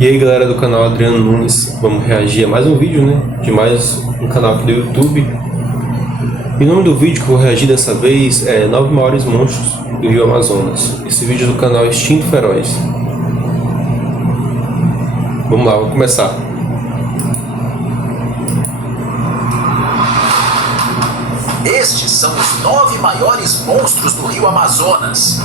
E aí galera do canal Adriano Nunes, vamos reagir a mais um vídeo, né? De mais um canal aqui do YouTube. E o nome do vídeo que eu vou reagir dessa vez é 9 maiores monstros do Rio Amazonas. Esse vídeo é do canal Instinto Feroz. Vamos lá, vamos começar. Estes são os 9 maiores monstros do Rio Amazonas.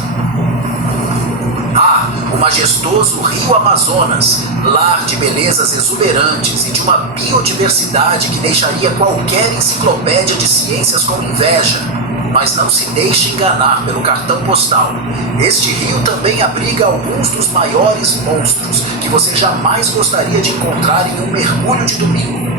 O majestoso Rio Amazonas, lar de belezas exuberantes e de uma biodiversidade que deixaria qualquer enciclopédia de ciências com inveja. Mas não se deixe enganar pelo cartão postal. Este rio também abriga alguns dos maiores monstros que você jamais gostaria de encontrar em um mergulho de domingo.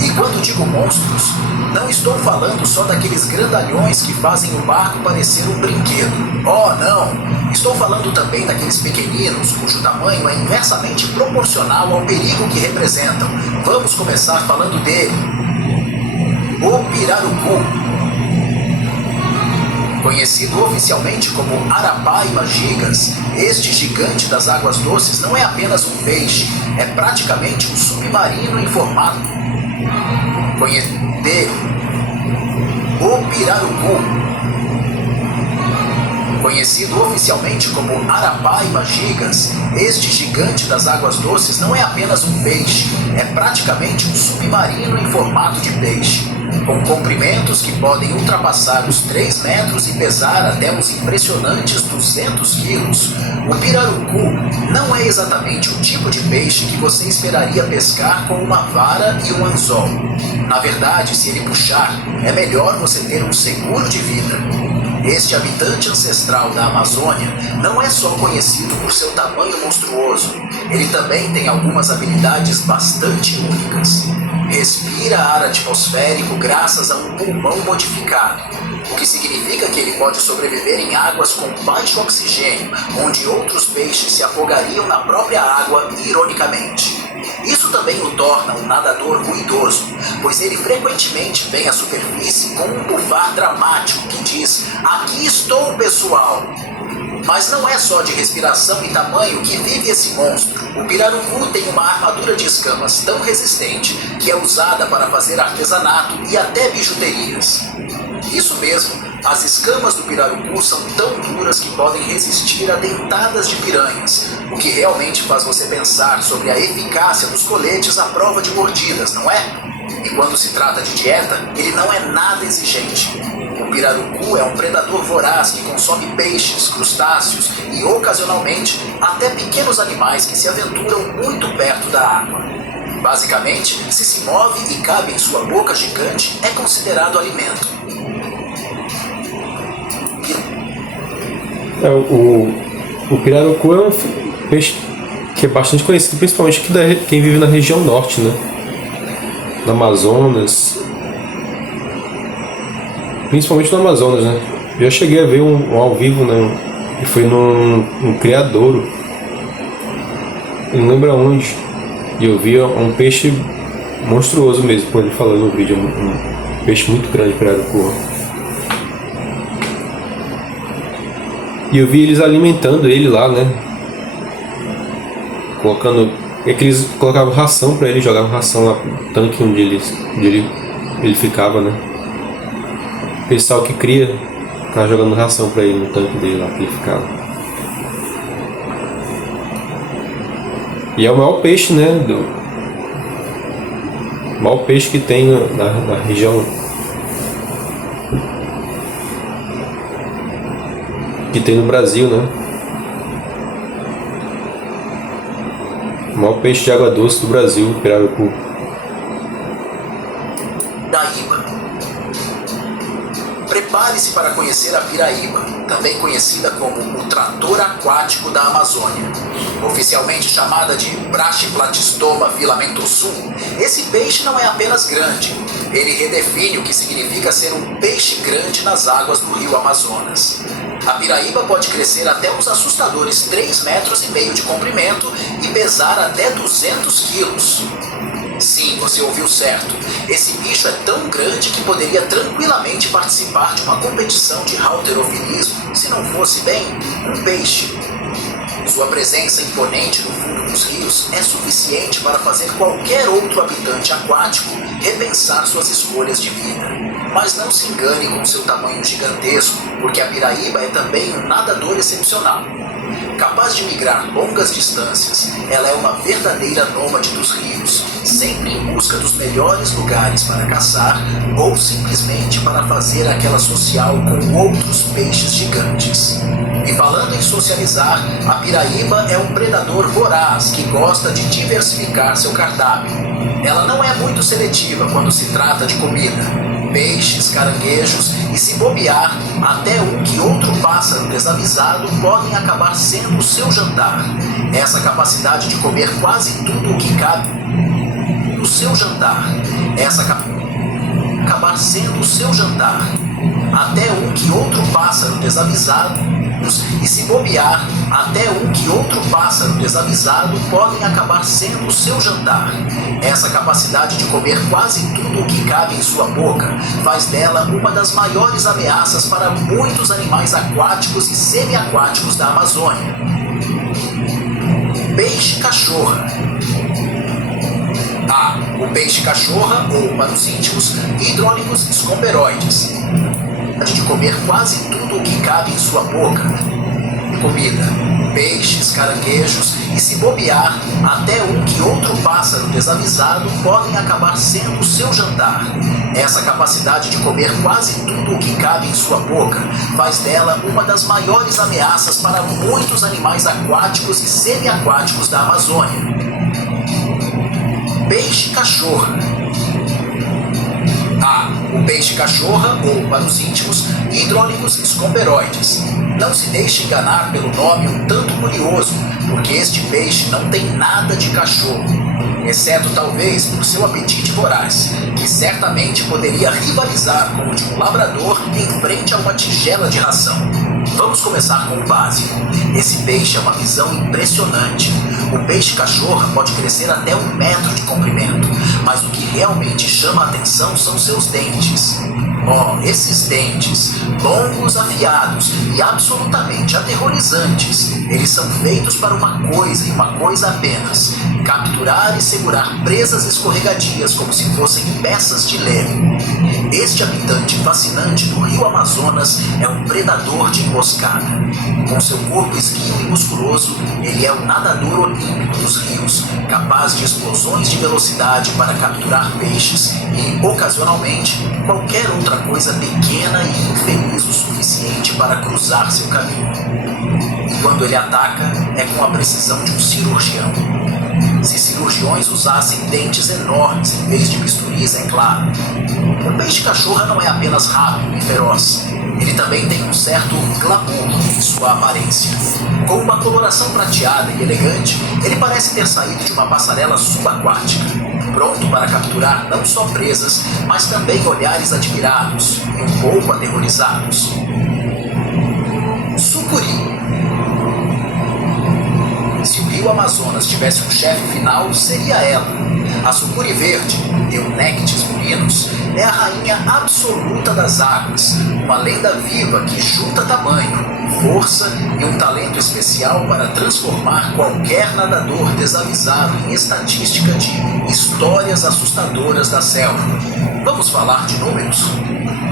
E quando digo monstros, não estou falando só daqueles grandalhões que fazem o barco parecer um brinquedo. Oh, não! Estou falando também daqueles pequeninos cujo tamanho é inversamente proporcional ao perigo que representam. Vamos começar falando dele. O pirarucu. Conhecido oficialmente como Arapaima gigas, este gigante das águas doces não é apenas um peixe, é praticamente um submarino em formato. O pirarucu. Conhecido oficialmente como Arapaima gigas, este gigante das águas doces não é apenas um peixe, é praticamente um submarino em formato de peixe. Com comprimentos que podem ultrapassar os 3 metros e pesar até uns impressionantes 200 quilos, o pirarucu não é exatamente o tipo de peixe que você esperaria pescar com uma vara e um anzol. Na verdade, se ele puxar, é melhor você ter um seguro de vida. Este habitante ancestral da Amazônia não é só conhecido por seu tamanho monstruoso, ele também tem algumas habilidades bastante únicas. Respira ar atmosférico graças a um pulmão modificado, o que significa que ele pode sobreviver em águas com baixo oxigênio, onde outros peixes se afogariam na própria água, ironicamente. Isso também o torna um nadador ruidoso, pois ele frequentemente vem à superfície com um bufar dramático que diz: "Aqui estou, pessoal!" Mas não é só de respiração e tamanho que vive esse monstro. O pirarucu tem uma armadura de escamas tão resistente que é usada para fazer artesanato e até bijuterias. Isso mesmo, as escamas do pirarucu são tão duras que podem resistir a dentadas de piranhas, o que realmente faz você pensar sobre a eficácia dos coletes à prova de mordidas, não é? E quando se trata de dieta, ele não é nada exigente. O pirarucu é um predador voraz que consome peixes, crustáceos e, ocasionalmente, até pequenos animais que se aventuram muito perto da água. Basicamente, se move e cabe em sua boca gigante, é considerado alimento. O pirarucu é um peixe que é bastante conhecido, principalmente aqui quem vive na região norte, né? No Amazonas. Principalmente no Amazonas, né? Eu já cheguei a ver um ao vivo, né? E foi num criadouro. Eu não lembro aonde. E eu vi um peixe monstruoso mesmo, como ele falou no vídeo. Um peixe muito grande, pirarucu. E eu vi eles alimentando ele lá, né? Colocando... É que eles colocavam ração pra ele, jogavam ração lá no tanque onde ele ficava, né? O pessoal que cria ficava jogando ração pra ele no tanque dele lá que ele ficava. E é o maior peixe, né? O maior peixe que tem na região. Que tem no Brasil, né? O maior peixe de água doce do Brasil, o pirarucu. Piraíba. Prepare-se para conhecer a piraíba, também conhecida como o trator aquático da Amazônia. Oficialmente chamada de Brachyplatystoma filamentosum, esse peixe não é apenas grande, ele redefine o que significa ser um peixe grande nas águas do Rio Amazonas. A piraíba pode crescer até uns assustadores 3,5 metros de comprimento e pesar até 200 quilos. Sim, você ouviu certo. Esse bicho é tão grande que poderia tranquilamente participar de uma competição de halterofilismo, se não fosse bem um peixe. Sua presença imponente no fundo dos rios é suficiente para fazer qualquer outro habitante aquático repensar suas escolhas de vida. Mas não se engane com seu tamanho gigantesco, porque a piraíba é também um nadador excepcional. Capaz de migrar longas distâncias, ela é uma verdadeira nômade dos rios, sempre em busca dos melhores lugares para caçar ou simplesmente para fazer aquela social com outros peixes gigantes. E falando em socializar, a piraíba é um predador voraz que gosta de diversificar seu cardápio. Ela não é muito seletiva quando se trata de comida. Peixes, caranguejos e, se bobear, até um que outro pássaro desavisado podem acabar sendo o seu jantar. Essa capacidade de comer quase tudo o que cabe no seu jantar. Acabar sendo o seu jantar. Até um que outro pássaro desavisado e, se bobear, até um que outro pássaro desavisado podem acabar sendo o seu jantar. Essa capacidade de comer quase tudo o que cabe em sua boca faz dela uma das maiores ameaças para muitos animais aquáticos e semiaquáticos da Amazônia. Peixe-cachorra. O peixe-cachorra, ou, para os íntimos, hidrônicos escomberoides, de comer quase tudo o que cabe em sua boca. Comida, peixes, caranguejos e, se bobear, até um que outro pássaro desavisado podem acabar sendo o seu jantar. Essa capacidade de comer quase tudo o que cabe em sua boca faz dela uma das maiores ameaças para muitos animais aquáticos e semiaquáticos da Amazônia. Peixe-cachorra. O peixe-cachorra, ou, para os íntimos, hidrônicos escomberoides. Não se deixe enganar pelo nome um tanto curioso, porque este peixe não tem nada de cachorro, exceto talvez por seu apetite voraz, que certamente poderia rivalizar com o de um labrador em frente a uma tigela de ração. Vamos começar com o básico. Esse peixe é uma visão impressionante. O peixe-cachorra pode crescer até 1 metro de comprimento, mas o que realmente chama a atenção são seus dentes. Esses dentes, longos, afiados e absolutamente aterrorizantes, eles são feitos para uma coisa e uma coisa apenas: capturar e segurar presas escorregadias como se fossem peças de Lego. Este habitante fascinante do rio Amazonas é um predador de emboscada. Com seu corpo esguio e musculoso, ele é o nadador olímpico dos rios, capaz de explosões de velocidade para capturar peixes e, ocasionalmente, qualquer outra coisa pequena e infeliz o suficiente para cruzar seu caminho. E quando ele ataca, é com a precisão de um cirurgião. Se cirurgiões usassem dentes enormes em vez de bisturis, é claro. O peixe-cachorra não é apenas rápido e feroz. Ele também tem um certo glamour em sua aparência. Com uma coloração prateada e elegante, ele parece ter saído de uma passarela subaquática, pronto para capturar não só presas, mas também olhares admirados e um pouco aterrorizados. Sucuri. Se o rio Amazonas tivesse um chefe final, seria ela. A sucuri verde, Eunectes murinus, é a rainha absoluta das águas, uma lenda viva que junta tamanho, força e um talento especial para transformar qualquer nadador desavisado em estatística de histórias assustadoras da selva. Vamos falar de números?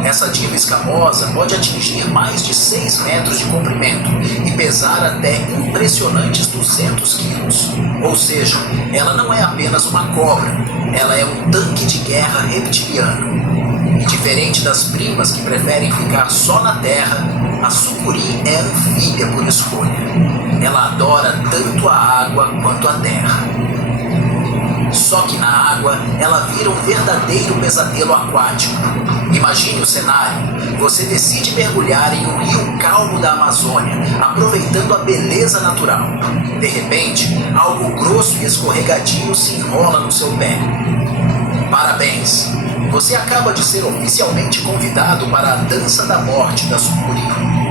Essa diva escamosa pode atingir mais de 6 metros de comprimento e pesar até impressionantes 200 quilos. Ou seja, ela não é apenas uma cobra, ela é um tanque de guerra reptiliano. E diferente das primas que preferem ficar só na terra, a sucuri é anfíbia por escolha. Ela adora tanto a água quanto a terra. Só que na água, ela vira um verdadeiro pesadelo aquático. Imagine o cenário. Você decide mergulhar em um rio calmo da Amazônia, aproveitando a beleza natural. De repente, algo grosso e escorregadio se enrola no seu pé. Parabéns! Você acaba de ser oficialmente convidado para a dança da morte da sucuri.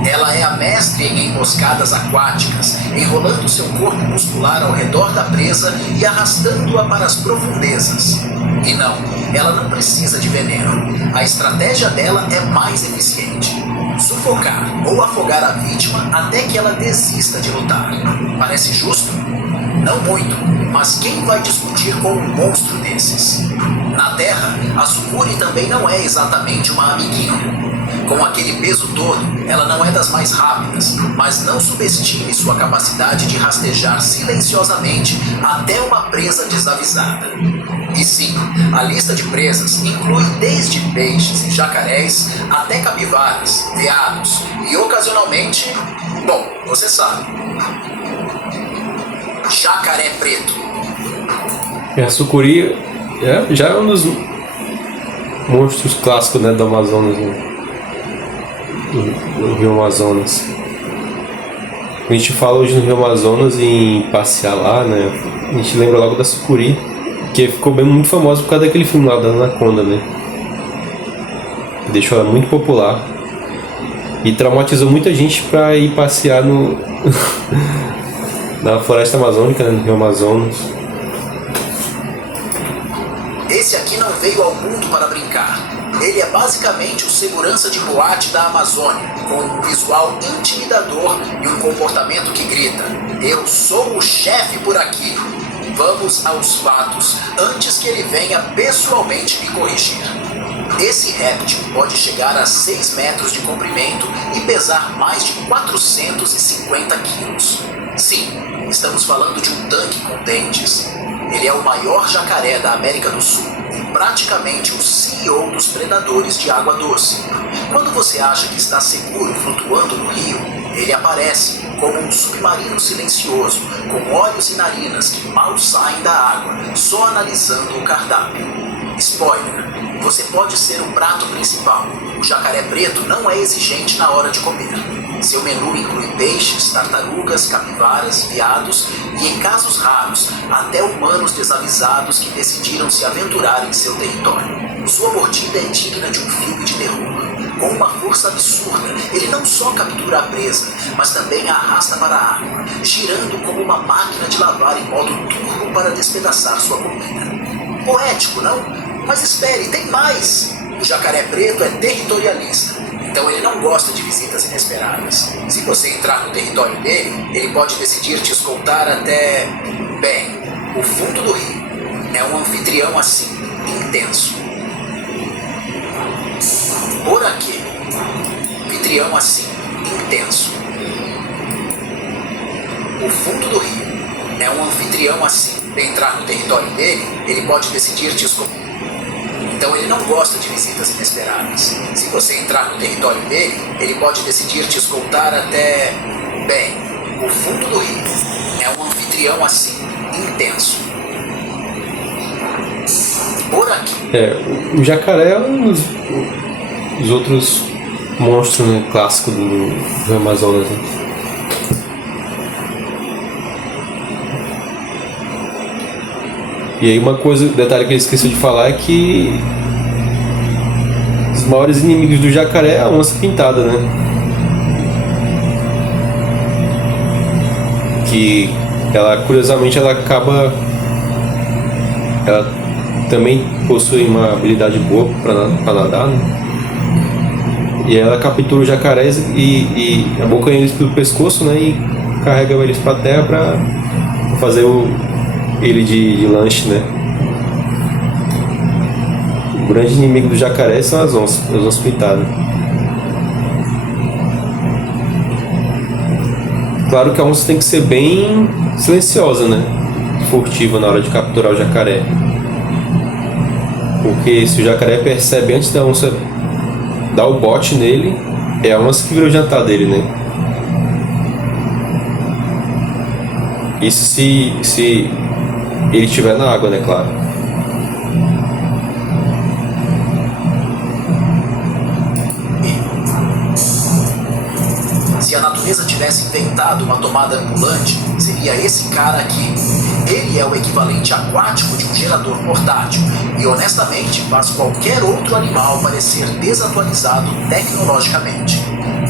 Ela é a mestre em emboscadas aquáticas, enrolando seu corpo muscular ao redor da presa e arrastando-a para as profundezas. E não, ela não precisa de veneno. A estratégia dela é mais eficiente. sufocar ou afogar a vítima até que ela desista de lutar. Parece justo? Não muito, mas quem vai discutir com um monstro desses? Na Terra, a sucuri também não é exatamente uma amiguinha. Com aquele peso todo, ela não é das mais rápidas, mas não subestime sua capacidade de rastejar silenciosamente até uma presa desavisada. E sim, a lista de presas inclui desde peixes e jacarés até capivaras, veados e ocasionalmente, bom, você sabe, jacaré preto. A sucuri já é um dos monstros clássicos, né, do Amazonas, né? Do Rio Amazonas. A gente fala hoje no Rio Amazonas em passear lá, né? A gente lembra logo da sucuri, que ficou bem muito famosa por causa daquele filme lá da Anaconda, né? Deixou ela muito popular e traumatizou muita gente para ir passear no na floresta amazônica, né, no Rio Amazonas. Esse aqui não veio ao mundo para brincar. Ele é basicamente o segurança de boate da Amazônia, com um visual intimidador e um comportamento que grita: eu sou o chefe por aqui. Vamos aos fatos, antes que ele venha pessoalmente me corrigir. Esse réptil pode chegar a 6 metros de comprimento e pesar mais de 450 quilos. Sim, estamos falando de um tanque com dentes. Ele é o maior jacaré da América do Sul e praticamente o CEO dos predadores de água doce. Quando você acha que está seguro flutuando no rio, ele aparece como um submarino silencioso, com olhos e narinas que mal saem da água, só analisando o cardápio. Spoiler, você pode ser o prato principal. O jacaré preto não é exigente na hora de comer. Seu menu inclui peixes, tartarugas, capivaras, veados e, em casos raros, até humanos desavisados que decidiram se aventurar em seu território. Sua mordida é digna de um filme de terror. Com uma força absurda, ele não só captura a presa, mas também a arrasta para a água, girando como uma máquina de lavar em modo turbo para despedaçar sua comida. Poético, não? Mas espere, tem mais! O jacaré preto é territorialista, então ele não gosta de visitas inesperadas. Se você entrar no território dele, ele pode decidir te escoltar até, bem, o fundo do rio. É um anfitrião assim, intenso. Por aqui. Anfitrião assim, intenso. O fundo do rio. É um anfitrião assim. Entrar no território dele, ele pode decidir te escolher. Então ele não gosta de visitas inesperadas. Se você entrar no território dele, ele pode decidir te escoltar até, bem, o fundo do rio. É um anfitrião assim, intenso. Por aqui. O jacaré é um dos outros monstros, né, clássicos do Amazonas, né? E aí detalhe que eu esqueci de falar é que os maiores inimigos do jacaré é a onça pintada, né? Que ela, curiosamente, ela também possui uma habilidade boa para nadar, né? E ela captura os jacarés e abocanha eles pelo pescoço, né? E carrega eles para a terra para fazer ele de lanche, né? O grande inimigo do jacaré são as onças pintadas. Claro que a onça tem que ser bem silenciosa, né? Furtiva na hora de capturar o jacaré. Porque se o jacaré percebe antes da onça dar o bote nele, é a onça que virou o jantar dele, né? Isso se ele estiver na água, né, claro. Se a natureza tivesse inventado uma tomada ambulante, seria esse cara aqui. Ele é o equivalente aquático de um gerador portátil e, honestamente, faz qualquer outro animal parecer desatualizado tecnologicamente.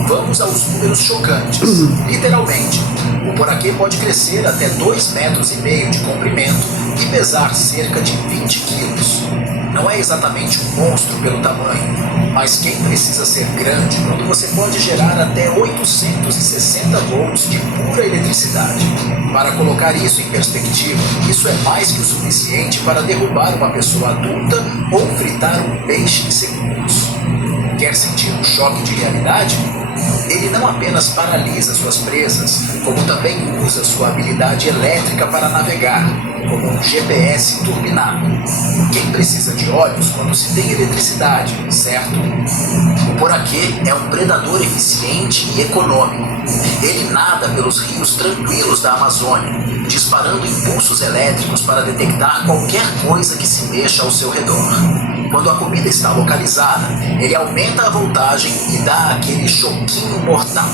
Vamos aos números chocantes. Literalmente, o poraquê pode crescer até 2,5 metros de comprimento e pesar cerca de 20 quilos. Não é exatamente um monstro pelo tamanho, Mas quem precisa ser grande quando você pode gerar até 860 volts de pura eletricidade? Para colocar isso em perspectiva, isso é mais que o suficiente para derrubar uma pessoa adulta ou fritar um peixe em segundos. Quer sentir um choque de realidade? Ele não apenas paralisa suas presas, como também usa sua habilidade elétrica para navegar, como um GPS turbinado. Quem precisa de olhos quando se tem eletricidade, certo? O poraquê é um predador eficiente e econômico. Ele nada pelos rios tranquilos da Amazônia, disparando impulsos elétricos para detectar qualquer coisa que se mexa ao seu redor. Quando a comida está localizada, ele aumenta a voltagem e dá aquele choquinho mortal.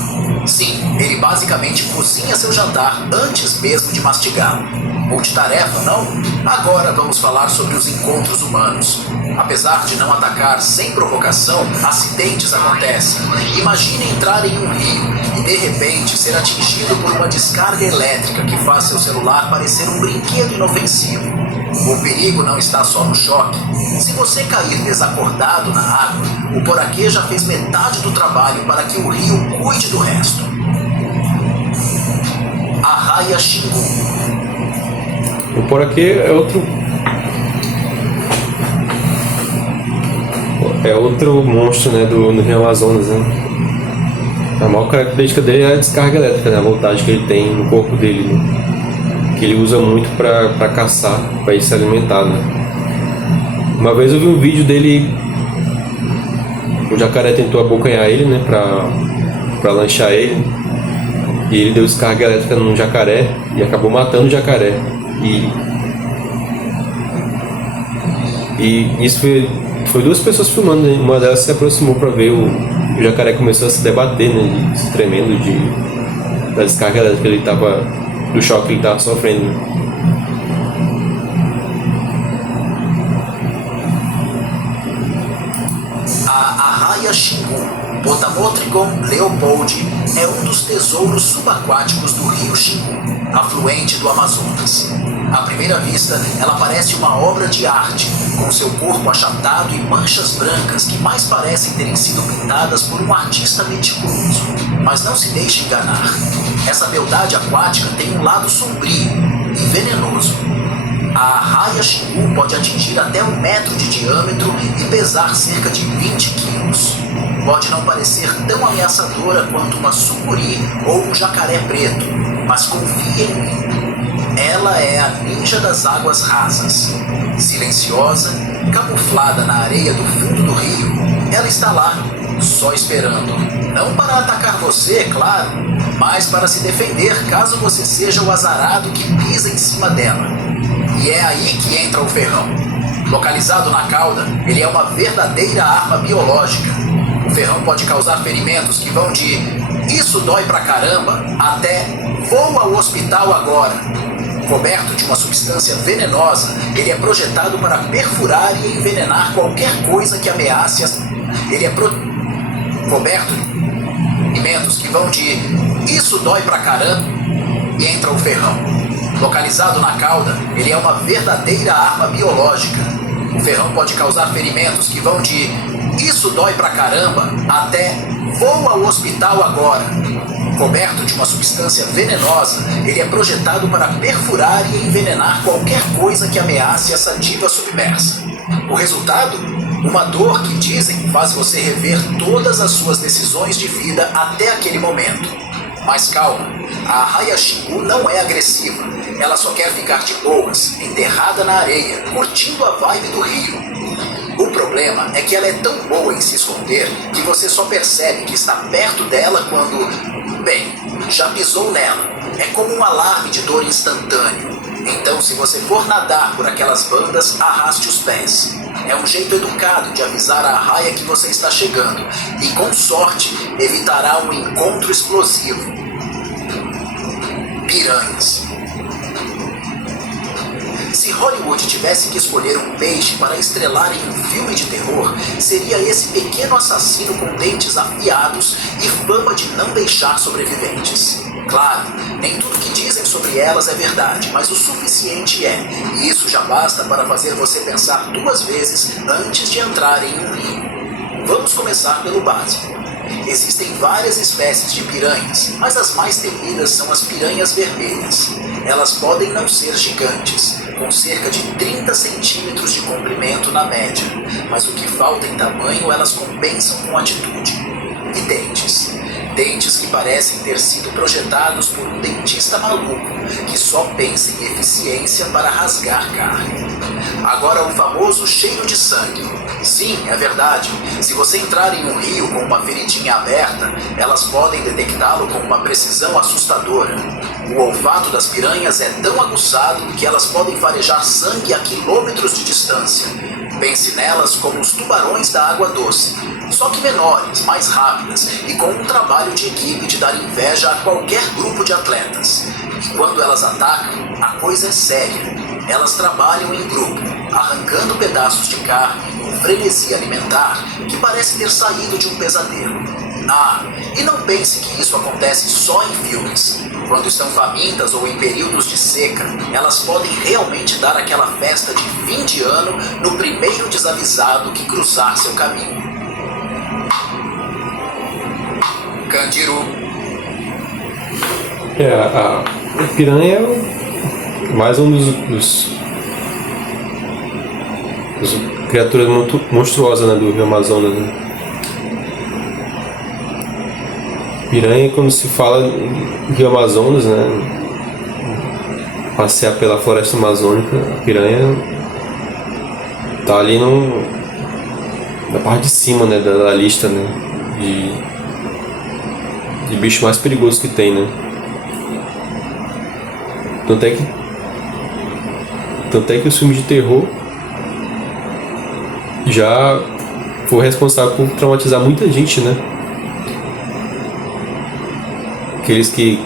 Sim, ele basicamente cozinha seu jantar antes mesmo de mastigá-lo. Multitarefa, não? Agora vamos falar sobre os encontros humanos. Apesar de não atacar sem provocação, acidentes acontecem. Imagine entrar em um rio e de repente ser atingido por uma descarga elétrica que faz seu celular parecer um brinquedo inofensivo. O perigo não está só no choque. Se você cair desacordado na água, o poraquê já fez metade do trabalho para que o rio cuide do resto. Arraia Xingu. O poraquê é outro monstro, né, no Rio Amazonas, né? A maior característica dele é a descarga elétrica, né, a voltagem que ele tem no corpo dele, né? Que ele usa muito para caçar, para ir se alimentar, né? Uma vez eu vi um vídeo dele, o jacaré tentou abocanhar ele, né, para lanchar ele, e ele deu descarga elétrica no jacaré e acabou matando o jacaré. E isso foi duas pessoas filmando, né? Uma delas se aproximou para ver o jacaré começou a se debater, né, se tremendo da descarga elétrica que ele estava, do choque que ele estava sofrendo, né? A Arraia Xingu, Potamotrigon leopoldi, é um dos tesouros subaquáticos do rio Xingu, afluente do Amazonas. À primeira vista, ela parece uma obra de arte, com seu corpo achatado e manchas brancas que mais parecem terem sido pintadas por um artista meticuloso. Mas não se deixe enganar. Essa beldade aquática tem um lado sombrio e venenoso. A Arraia Xingu pode atingir até 1 metro de diâmetro e pesar cerca de 20 quilos. Pode não parecer tão ameaçadora quanto uma sucuri ou um jacaré preto, mas confie em mim. Ela é a ninja das águas rasas. Silenciosa, camuflada na areia do fundo do rio, ela está lá, só esperando. Não para atacar você, claro, mas para se defender caso você seja o azarado que pisa em cima dela. E é aí que entra o ferrão. Localizado na cauda, ele é uma verdadeira arma biológica. O ferrão pode causar ferimentos que vão de "isso dói pra caramba" até "vou ao hospital agora". Coberto de uma substância venenosa, ele é projetado para perfurar e envenenar qualquer coisa que ameace coberto de alimentos que vão de "isso dói pra caramba" e entra o ferrão. Localizado na cauda, ele é uma verdadeira arma biológica. O ferrão pode causar ferimentos que vão de "isso dói pra caramba" até "vou ao hospital agora". Coberto de uma substância venenosa, ele é projetado para perfurar e envenenar qualquer coisa que ameace essa diva submersa. O resultado? Uma dor que dizem faz você rever todas as suas decisões de vida até aquele momento. Mas calma, a Arraia Xingu não é agressiva. Ela só quer ficar de boas, enterrada na areia, curtindo a vibe do rio. O problema é que ela é tão boa em se esconder que você só percebe que está perto dela quando, bem, já pisou nela. É como um alarme de dor instantâneo. Então, se você for nadar por aquelas bandas, arraste os pés. É um jeito educado de avisar a arraia que você está chegando e, com sorte, evitará um encontro explosivo. Piranhas. Se Hollywood tivesse que escolher um peixe para estrelar em um filme de terror, seria esse pequeno assassino com dentes afiados e fama de não deixar sobreviventes. Claro, nem tudo que dizem sobre elas é verdade, mas o suficiente é, e isso já basta para fazer você pensar 2 vezes antes de entrar em um rio. Vamos começar pelo básico. Existem várias espécies de piranhas, mas as mais temidas são as piranhas vermelhas. Elas podem não ser gigantes, com cerca de 30 centímetros de comprimento na média, mas o que falta em tamanho elas compensam com atitude. E dentes. Dentes que parecem ter sido projetados por um dentista maluco, que só pensa em eficiência para rasgar carne. Agora o famoso cheiro de sangue. Sim, é verdade. Se você entrar em um rio com uma feridinha aberta, elas podem detectá-lo com uma precisão assustadora. O olfato das piranhas é tão aguçado que elas podem farejar sangue a quilômetros de distância. Pense nelas como os tubarões da água doce, só que menores, mais rápidas e com um trabalho de equipe de dar inveja a qualquer grupo de atletas. E quando elas atacam, a coisa é séria. Elas trabalham em grupo, arrancando pedaços de carne em um frenesi alimentar que parece ter saído de um pesadelo. Ah, e não pense que isso acontece só em filmes. Quando estão famintas ou em períodos de seca, elas podem realmente dar aquela festa de fim de ano no primeiro desavisado que cruzar seu caminho. Candiru. A piranha é mais um dos criaturas monstruosas, né, do Rio Amazonas, né? Piranha, quando se fala em Rio Amazonas, né, passear pela floresta amazônica, a piranha tá ali na parte de cima, né, da lista, né, de bicho mais perigoso que tem, né. Tanto é que os filmes de terror já foi responsável por traumatizar muita gente, né. Aqueles que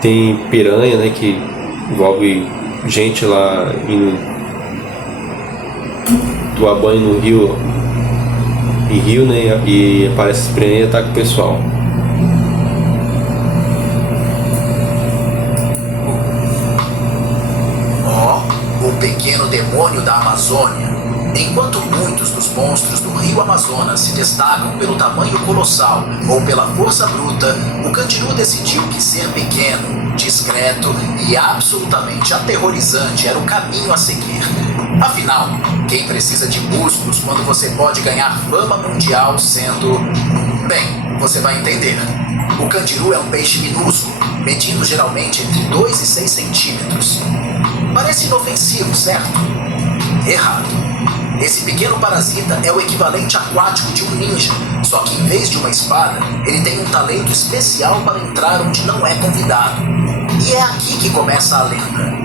tem piranha, né, que envolve gente lá indo tomar banho no rio, né, e aparece piranha e ataca o pessoal. O pequeno demônio da Amazônia. Enquanto muitos dos monstros do Rio Amazonas se destacam pelo tamanho colossal ou pela força bruta, o Candiru decidiu que ser pequeno, discreto e absolutamente aterrorizante era o caminho a seguir. Afinal, quem precisa de músculos quando você pode ganhar fama mundial sendo... Bem, você vai entender. O Candiru é um peixe minúsculo, medindo geralmente entre 2 e 6 centímetros. Parece inofensivo, certo? Errado. Esse pequeno parasita é o equivalente aquático de um ninja, só que em vez de uma espada, ele tem um talento especial para entrar onde não é convidado. E é aqui que começa a lenda.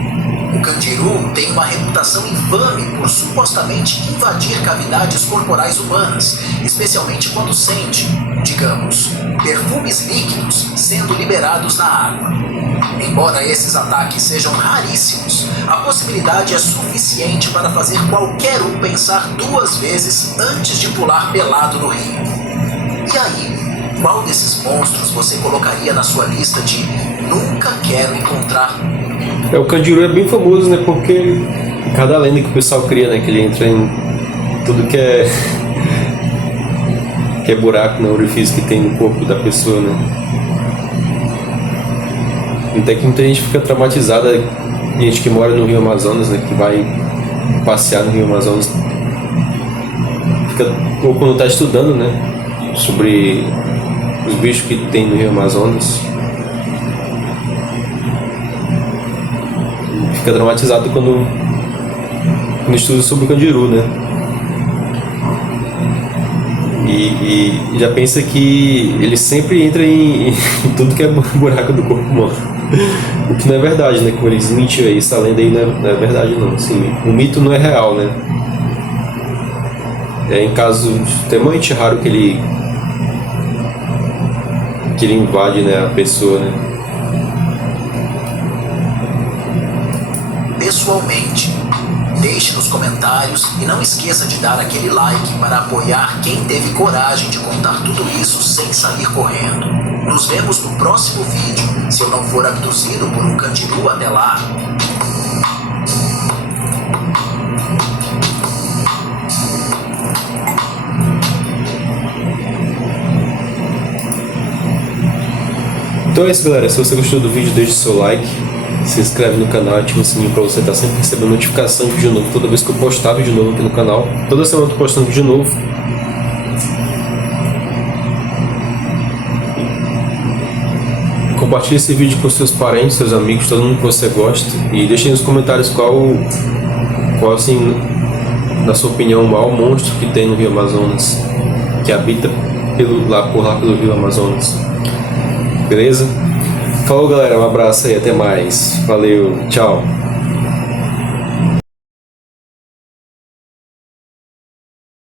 O Candiru tem uma reputação infame por supostamente invadir cavidades corporais humanas, especialmente quando sente, digamos, perfumes líquidos sendo liberados na água. Embora esses ataques sejam raríssimos, a possibilidade é suficiente para fazer qualquer um pensar 2 vezes antes de pular pelado no rio. E aí, qual desses monstros você colocaria na sua lista de nunca quero encontrar? O Candiru é bem famoso, né, porque cada lenda que o pessoal cria, né, que ele entra em tudo que é buraco no orifício que tem no corpo da pessoa, né. Até que muita gente fica traumatizada, gente que mora no Rio Amazonas, né, que vai passear no Rio Amazonas, ou quando está estudando, né, sobre os bichos que tem no Rio Amazonas, fica traumatizado quando estuda sobre o Candiru, né, e já pensa que ele sempre entra em tudo que é buraco do corpo humano. O que não é verdade, né? Como eles mentiram aí, essa lenda aí não é verdade não. Assim, o mito não é real, né? É em caso extremamente raro que ele invade, né, a pessoa, né? Pessoalmente, deixe nos comentários e não esqueça de dar aquele like para apoiar quem teve coragem de contar tudo isso sem sair correndo. Nos vemos no próximo vídeo, se eu não for abduzido por um Candiru até lá. Então é isso, galera. Se você gostou do vídeo, deixe seu like, se inscreve no canal, ativa o sininho para você estar sempre recebendo notificação de vídeo novo toda vez que eu postar vídeo novo aqui no canal. Toda semana eu tô postando vídeo novo. Compartilhe esse vídeo com seus parentes, seus amigos, todo mundo que você gosta, e deixe aí nos comentários qual assim, na sua opinião, o maior monstro que tem no Rio Amazonas, que habita por lá pelo Rio Amazonas. Beleza? Falou, galera, um abraço aí, até mais. Valeu, tchau.